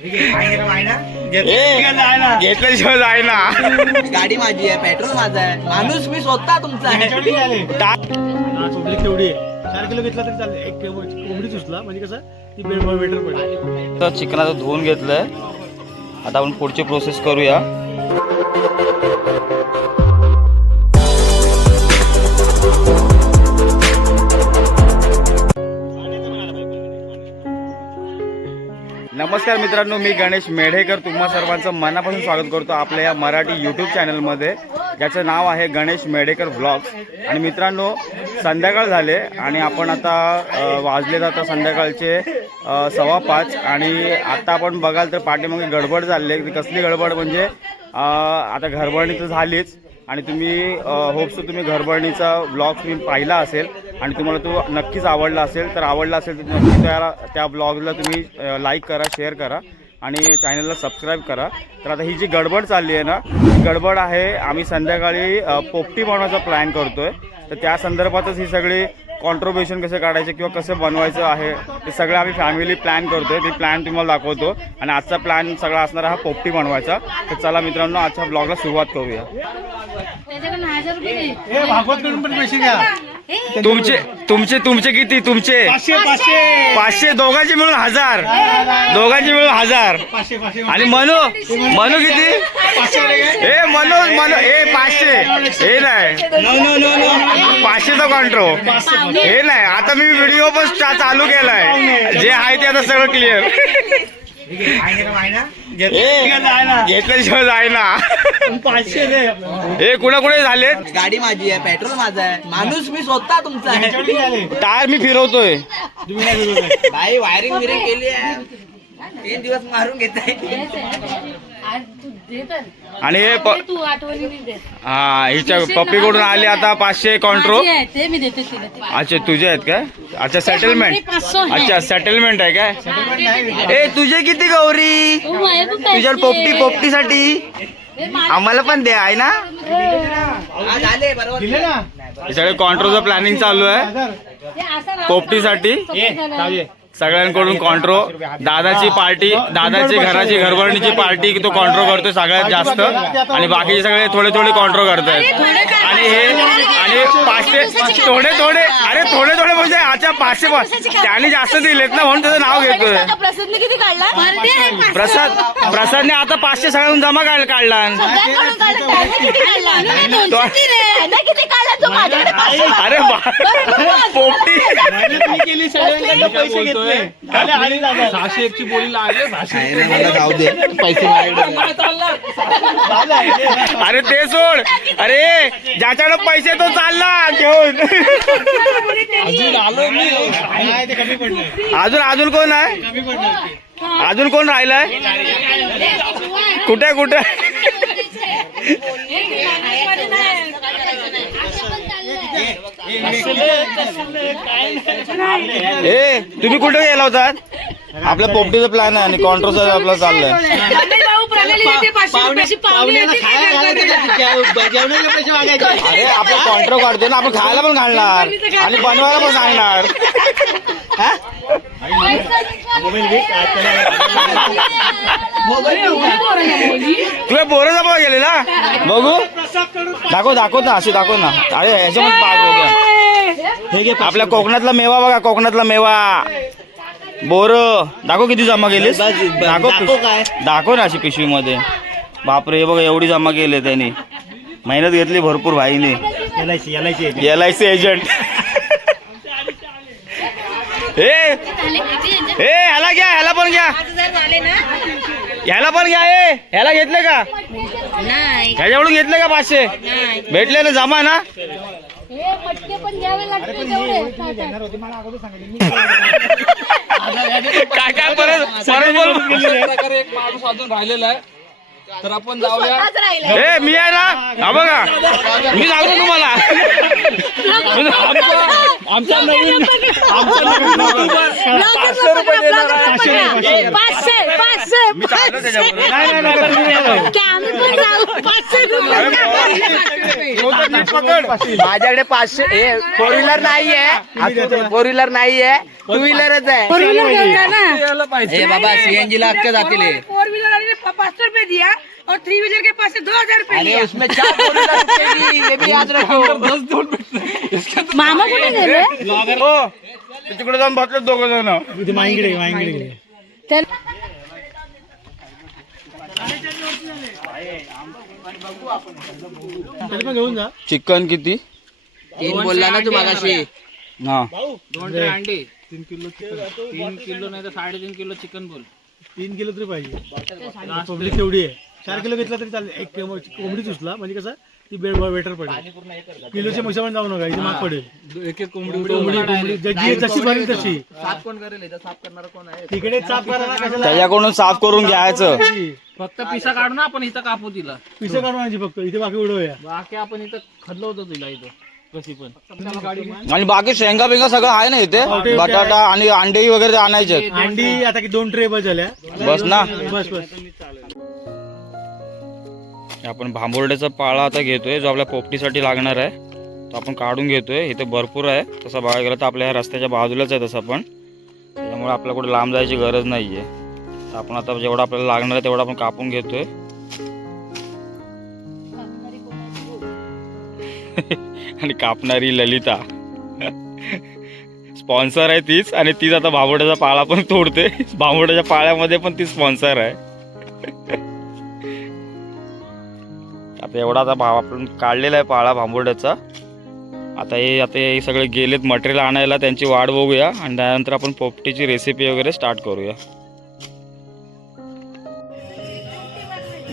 घेतल्याशिवाय जाय ना. गाडी माझी आहे, पेट्रोल माझा आहे, माणूस मी स्वतः तुमचा आहे. कोंबडी केवढी आहे, 4 किलो घेतला तरी चालेल. एक कोंबडी उचला म्हणजे कसं ती बेटर पडेल. तर चिकनाचं धुवून घेतलंय. आता आपण पुढची प्रोसेस करूया. नमस्कार मित्रांनो, मी गणेश मेढेकर तुम्हा सर्वांचं मनापासून स्वागत करतो आपल्या या मराठी यूट्यूब चॅनलमध्ये, ज्याचं नाव आहे गणेश मेढेकर व्लॉग्स. आणि मित्रांनो, संध्याकाळ झाले आणि आपण आता वाजले आता संध्याकाळचे 5:15 आणि आता आपण बघाल तर पाठीमागे गडबड चालली आहे. कसली गडबड म्हणजे आता घरभरणी तर झालीच आणि तुम्ही होप्स तुम्ही घरभरणीचा व्लॉग तुम्ही पाहिला असेल आणि तुम्हाला तो नक्कीच आवडला असेल. तर आवडला असेल तर नक्की त्या ब्लॉगला तुम्ही लाईक करा, शेअर करा आणि चॅनलला सबस्क्राईब करा. तर आता ही जी गडबड चालली आहे ना, ही गडबड आहे आम्ही संध्याकाळी पोपटी बनवायचा प्लॅन करतो आहे. तर त्या संदर्भातच ही सगळी कॉन्ट्रीब्युशन कसे काढायचे किंवा कसं बनवायचं आहे ते सगळं आम्ही फॅमिली प्लॅन करतो आहे. ती प्लॅन तुम्हाला दाखवतो आणि आजचा प्लॅन सगळा असणार हा पोपटी बनवायचा. तर चला मित्रांनो, आजच्या ब्लॉगला सुरुवात करूया. भागवतकडून पण पैसे द्या. तुमचे किती? तुमचे 500 दोघांचे मिळून 1000. दोघांचे मिळून 1000. आणि मनू किती? ए मनू 500. हे नाही 500चा कॉन्ट्रो हे नाही. आता मी व्हिडिओ पण चालू केलाय, जे आहे ते आता सगळं क्लिअर. घेतल्याशिवाय जाय ना. 500 दे. हे कुणाकुणे झाले? गाडी माझी आहे, पेट्रोल माझा आहे, माणूस मी स्वतः तुमचा आहे. टायर मी फिरवतोय. भाई वायरिंग बिरिंग केली आहे, 3 दिवस मारून घेताय. आणि हे हा हिच्या पप्पीकडून आले आता 500 कॉन्ट्रो. अच्छा तुझे आहेत काय? अच्छा सेटलमेंट. अच्छा सेटलमेंट आहे काय? ए तुझे किती गौरी? तुझ्या पोपटीसाठी आम्हाला पण दे आहे ना. झाले बरोबर. हे सगळे कॉन्ट्रोचं प्लॅनिंग चालू आहे पोपटीसाठी. सगळ्यांकडून कॉन्ट्रो. दादाची पार्टी, दादाची घराची घरभरणीची पार्टी तो कॉन्ट्रो करतोय सगळ्यात जास्त आणि बाकीचे सगळे थोडे कॉन्ट्रो करतायत. आणि हे आणि 500 थोडे अरे थोडे म्हणजे अच्छा 500 त्याने जास्त दिलेत ना म्हणून त्याचं नाव घेतोय. प्रसादने आता 500 सगळ्यांना जमा काढला. अरे पोपटी केली सगळ्यांकडनं पैसे घेतले. 601 ची बोली लागले. जाऊ दे पैसे. अरे ते सोड. अरे ज्याच्याकडे पैसे तो चालला घेऊन. अजून कोण आहे? अजून कोण राहिलाय? कुठे ए तुम्ही कुठे गेला होतात? आपल्या पोपटीचा प्लॅन आहे आणि कॉन्ट्रोचा आपला चाललाय. अरे आपण कॉन्ट्रो काढतो ना, आपण खायला पण घालणार आणि बनवायला पण सांगणार. तुला बोरं जमा गेलेला बघू. दाखव ना, असे दाखव ना. अरे ह्याच्यामध्ये पाक बघा. आपल्या कोकणातला मेवा बघा, कोकणातला मेवा बोर. दाखव किती जमा केलीस. दाखव ना अशी पिशवीमध्ये. बापरे हे बघा एवढी जमा केली त्यांनी. मेहनत घेतली भरपूर भाईने. LIC agent. ह्याला घ्या, ह्याला पण घ्या, ह्याला घेतले का? ह्याच्याकडून घेतले का? 500 भेटले ना जमा ना. काय परत बोल. एक माणूस अजून राहिलेला आहे, तर आपण जाऊया. मी आहे ना. हा बघा मी सांगतो तुम्हाला. आमचा नवीन 500 रुपये देणार आहे. 500 मी चाललो त्याच्याबरोबर. नाही, नाही, नाही. की आम्ही पण जाऊ 500 रुपये. तो तर नीट पकड. माझ्याकडे 500 फोर व्हीलर नाहीये, फोर व्हीलर नाहीये, टू व्हीलरच आहे. फोर व्हीलर घेऊन जा ना. यायला पाहिजे. हे बाबा सीएनजी ला अक्के जातील हे. 4 व्हीलर वाले ने 500 रुपये दिया और 3 व्हीलर के पास से 2000 रुपये अरे लिया. उसमें 4 फोर व्हीलर रुकेगी, ये भी याद रखो. मामा कुठे गेले हो, ते तिकडे जाऊन बसले दोघ जण. इथे माईंकडे गेले. तर तरी पण घेऊन जा. चिकन किती? 3 बोलला ना तू मागाशी. हा 2 ट्रे अंडी 3 किलो नाही तर 3.5 किलो चिकन बोल. 3 किलो तरी पाहिजे. पब्लिक तेवढी आहे. 4 किलो घेतला तरी चालेल. एक कोंबडीच उचला म्हणजे कसं ती बेटर पडेल. किलोच्या पैसे पण जाऊ नका, इथे महाग पडेल. एक कोंबडी कोंबडी जशी पाहिजे तशी. साफ कोण करेल इथं? साफ करणार कोण आहे? तिकडे साफ करा कशाला. त्याच्याकडून साफ करून घ्यायचं. फक्त पिसा काढू ना आपण इथं कापू तिला. पिसे काढून फक्त इथे बाकी उडवूया. बाकी आपण इथं खदलो होतो तिला इथं कशी पण. आणि बाकी शेंगा बिंगा सगळं आहे ना इथे. बटाटा आणि अंडे वगैरे आणायचे. अंडी आता की 2 ट्रे बस झाल्या. बस ना. बस. आपण भांबोर्ड्याचा पाळा आता घेतोय, जो आपल्या पोपटीसाठी लागणार आहे. तो आपण काढून घेतोय. इथे भरपूर आहे. तसा बघायला गेलं तर आपल्या ह्या रस्त्याच्या बाजूलाच आहे तसं पण. त्यामुळे आपल्याला कुठे लांब जायची गरज नाहीये. तर आपण आता जेवढा आपल्याला लागणार आहे तेवढा आपण कापून घेतोय. आणि कापणारी ललिता स्पॉन्सर आहे तीच. आणि तीच आता भांबोर्ड्याचा पाळा पण तोडते. भांबोर्ड्याच्या पाळ्यामध्ये पण ती स्पॉन्सर आहे. आता एवढा आता भाव आपण काढलेला आहे पाळा भांबोर्ड्याचा. आता हे सगळे गेलेत मटेरियल आणायला, त्यांची वाट बघूया आणि त्यानंतर आपण पोपटीची रेसिपी वगैरे स्टार्ट करूया.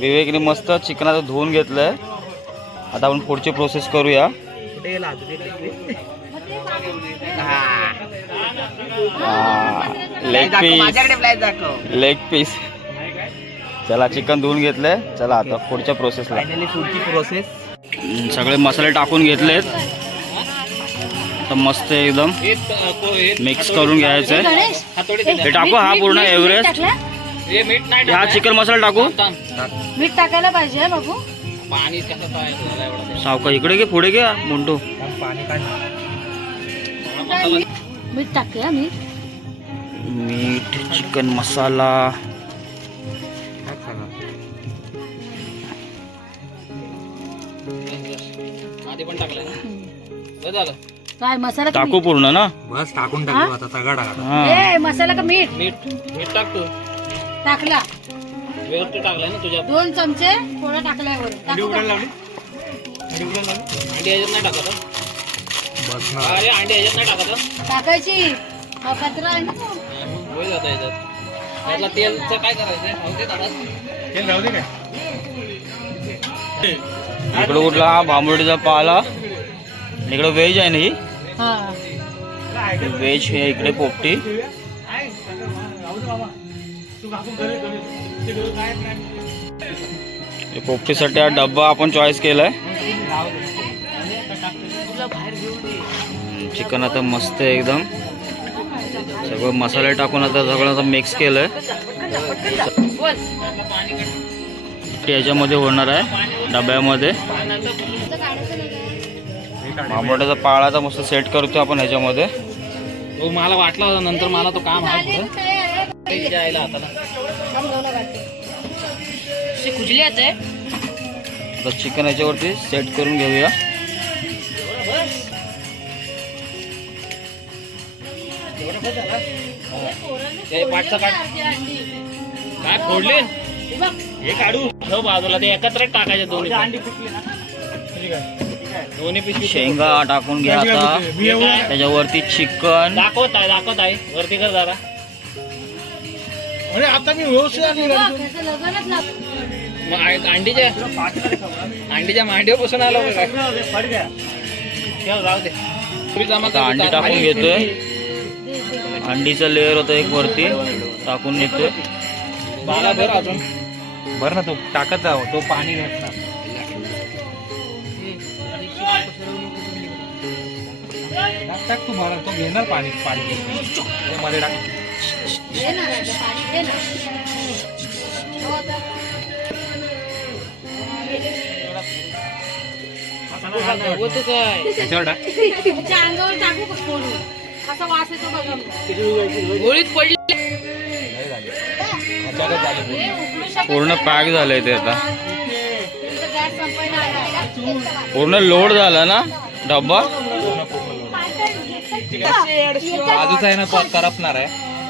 विवेकने मस्त चिकनाचं धुवून घेतलंय. आता आपण पुढची प्रोसेस करूया. लेग पीस, माझ्याकडे फ्लाय दाखव. Leg piece. चला चिकन धुवून घेतलंय. चला आता पुढच्या प्रोसेसला. फायनली पुढची प्रोसेस. सगळे मसाले टाकून घेतलेत. तर मस्त एकदम मिक्स करून घ्यायचंय. गणेश हे टाकू हा पूर्ण एव्हरेस्ट. हे मीठ नाही हा चिकन मसाला टाकू. मीठ टाकायला पाहिजे बाबू. पाणी कसं पाहिजे एवढा. सावका इकडे घे, पुढे घे मुंटू. मीठ टाकूया. मीठ, चिकन मसाला. आधी पण टाकलं ना. बरं झालं. काय मसाला का टाकू पूर्ण ना. बस टाकून हा? हा ए मसाला का मीठ मीठ टाकतो. टाकला. व्यवस्थित टाकलंय ना तुझ्या. 2 चमचे थोडं टाकलाय वर. टाकू का? अंडी ह्याच्यात नाही टाकत. बस अरे अंडी ह्याच्यात नाही टाकत. टाकायची. हा कचरा आहे ना तो. होईल आता ह्याच्यात. त्यातला तेलचं काय करायचं? होते दादा. तेल राहू दे काय. इकडे कुठला हा भांबोर्डीचा पाला. इकडे व्हेज आहे ना ही. हा व्हेज हे इकडे पोपटी. हे पोपटीसाठी हा डब्बा आपण चॉईस केलाय. चिकन आता मस्त आहे एकदम. सगळं मसाले टाकून आता सगळं आता मिक्स केलंय. याच्यामध्ये होणार आहे डब्यामध्ये. भांबोर्ड्याचा पाळा तर मस्त सेट करतो आपण ह्याच्यामध्ये. हो मला वाटला होता नंतर मला तो काम आहे पुढे जायला हाताला. खुजली आहे. आता चिकन याच्यावरती सेट करून घेऊया. ते पाठचं काढ. काय फोडले? हे काढू ठेव बाजूला. ते एकत्रच टाकायचे दोन्ही. दोन्ही पिशवी शेंगा टाकून घ्या आता. त्याच्यावरती चिकन. दाखवत आहे वरती कर जरा. अरे आता मी व्यवस्थित आणली गाडी. त्याचं लगनच लागतं. मग अंडीच्या मांडीवर बसून आलो का काय? ठेव, राहू दे. आता अंडी टाकून घेतोय. अंडीचा लेअर होता एक वरती टाकून घेतोय. मला भर अजून. बर ना, तो टाकत जाऊ. तो पाणी घेत ना. टाक तू मला. तो घेणार पाणी. मध्ये टाक. दे ना राजा, पाणी दे ना. तुमच्या अंगावर टाकू का फोडून असा वास येतो बघा गोळीत पडली पूर्ण पॅक झालंय ते आता तुमचा गॅस संपायला आला पूर्ण लोड झाला ना डब्बा. बाजूचा आहे ना तो करपणार आहे.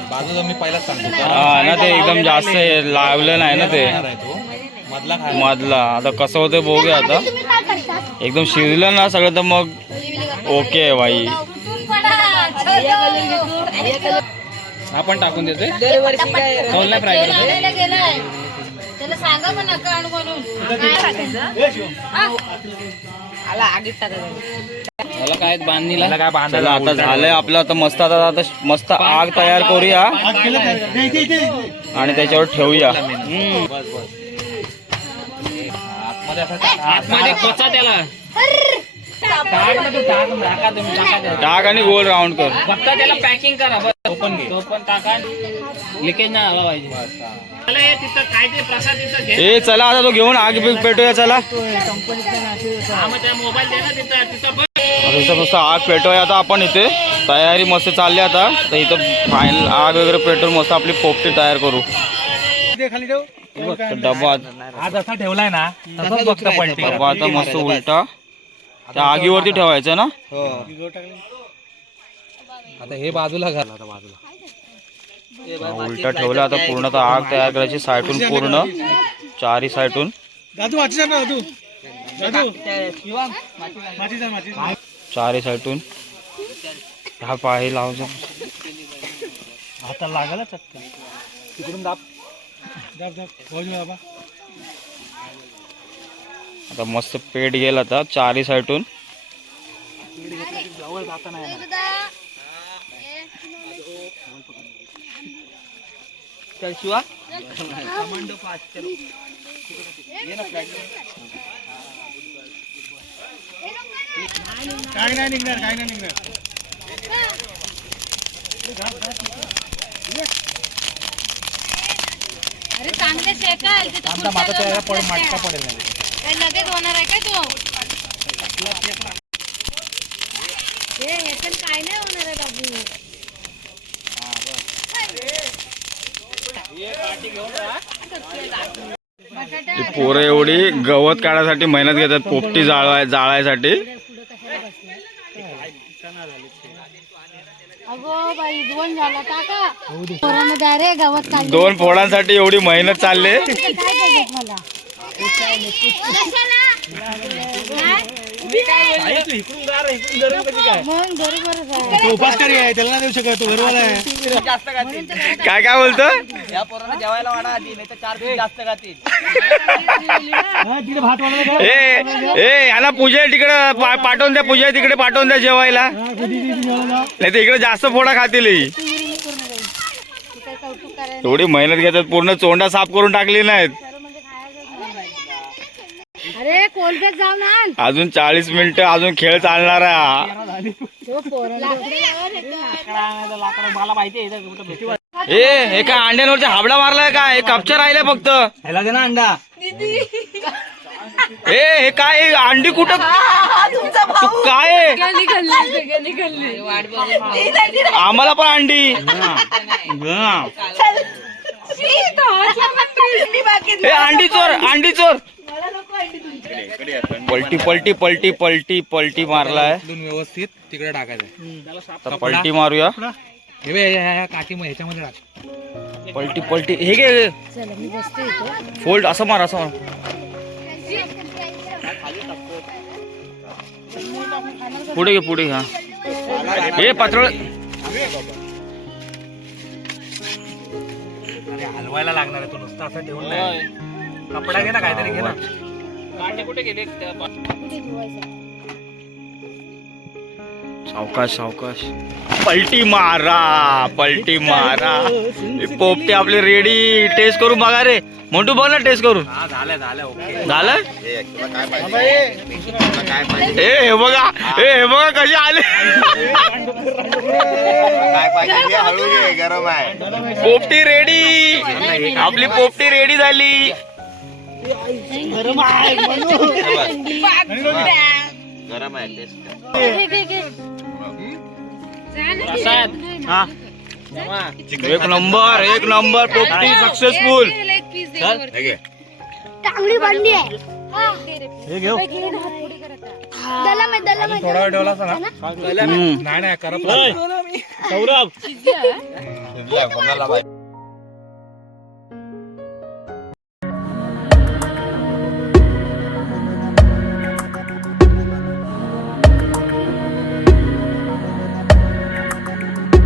बाजूचा मी पहिलाच सांगतो हा ना ते एकदम जास्त लावलं नाही ना ते मधला खाय मधला. आता कसं होतं बघूया आता. एकदम शिजलं ना सगळं तर मग ओके आहे बाई. आपण टाकून देतोय दरवर्षी काय कोणला फ्राय करतोय आणायला गेलाय त्याला सांगा मग नका आणू म्हणून काय टाकायचं आला आगीत टाकायचं मला काय बांधणीला काय चला आता झालंय आपलं. आता मस्त आता मस्त आग तयार करूया आग केलं काय? इथे, इथे, इथे. आणि त्याच्यावर ठेवूया. आतमध्ये असं आतमध्ये खोचा त्याला टाक ना तू, टाक टाका तुम्ही टाका त्याला. टाक आणि गोल राऊंड कर. फक्त त्याला पॅकिंग करा बस. तो पण टाका लिकेज नाही आला पाहिजे. चला हे तिथं काय ते प्रसाद तिथं घे. ए चला आता तो घेऊन आग बिग पेटूया. चला हा मग त्या मोबाईल दे ना तिथं तिथं बघ. आता इथं मस्त आग पेटवूया. आता आपण इथे तयारी मस्त चालली आता. तर इथं फायनल आग वगैरे पेटवून मस्त आपली पोपटी तयार करू. इथे खाली ठेव. तर डब्बा हा जसा ठेवलाय ना तसंच बघता पलटी डब्बा आता मस्त उलटा त्या आगीवरती ठेवायचं ना. आता हे बाजूला घाल आता बाजूला उलटा ठेवला. आता पूर्ण आता आग तयार करायची साईडून पूर्ण चारी साईडून दादू वाची जा ना दादू. दादू माची जा माची जा. चारी साईडून हा पाही लावजा. आता लागला चटका तिकडून दाब दाब दाब भाऊजी बाबा. आता मस्त पेट गेला आता चारी साईडून. चल शिवा काय नाही निघणार काय नाही निघणार. अरे चांगले शेकाल ते आमचा माता त्याला मटका पडेल नाही काय लगेच होणार आहे काय तो हे ह्याच्यात काय नाही होणार आहे बाबू. ही पोरं एवढी गवत काढायसाठी मेहनत घेतात पोपटी जाळायसाठी. अगो बाई दोन झाला टाका पोरामध्ये अरे गवत काढलं. 2 फोडांसाठी एवढी मेहनत चालली. काय पाहिजे मला मग बरोबरच आहे. तो उपासकारी आहे त्याला नाही देऊ शकत. तो घरवाला आहे. जास्त खातील काय काय बोलतो. या पोरांना जेवायला वाढा आधी नाही तर 4 पीस जास्त खातील. हा, तिकडे भात वाढला काय. ए याला पूजा तिकडे पाठवून द्या. पूजा तिकडे पाठवून द्या जेवायला. हा, कधी कधी जेवायला जा. नाही तर इकडे जास्त फोडा खातील ही. तू काय कौतुक करायला एवढी मेहनत घेतात पूर्ण चोंडा साफ करून टाकली नाहीत. म्हणजे अरे कोलबेत जाऊन आण अजून 40 मिनिटं अजून खेळ चालणार आहे. तो पोराला मला माहिती आहे इथं कुठं भेटू. हे काय अंड्यांवरती हाबडा मारलाय का. हे कपच्या राहिलाय फक्त. ह्याला दे ना अंडा हे काय हे अंडी कुठं तू काय आहे? आम्हाला पण अंडी. हे अंडी चोर अंडी चोर. पलटी पलटी पलटी पलटी पलटी मारलाय. व्यवस्थित तिकडे टाकायचं. तर पलटी मारूया. हे बघ, ह्या काठी मग ह्याच्यामध्ये टाक. पलटी पलटी हे घे. चला मी बसते इथं. फोल्ड असं मार असं मार. पुढे घे पुढे घ्या. हे पातळ अरे हलवायला लागणार आहे तो नुसता असं ठेवून नाही. कपडा घे ना काहीतरी घे ना. काटे कुठे गेले कुठे धुवायचं? सावकाश सावकाश. पलटी मारा पलटी मारा. हे पोपटी आपली रेडी. टेस्ट करून बघा रे. मोठू बघ ना टेस्ट करून. हा झालं ओके झालं. हे बघा हे बघा कसे आले. पोपटी रेडी. आपली पोपटी रेडी झाली. एक नंबर पोपटी सक्सेसफुल. टांगडी बांधली आहे हे घेऊ दला में थोडा वेळ ठेवला असता ना नाही करा सौरभ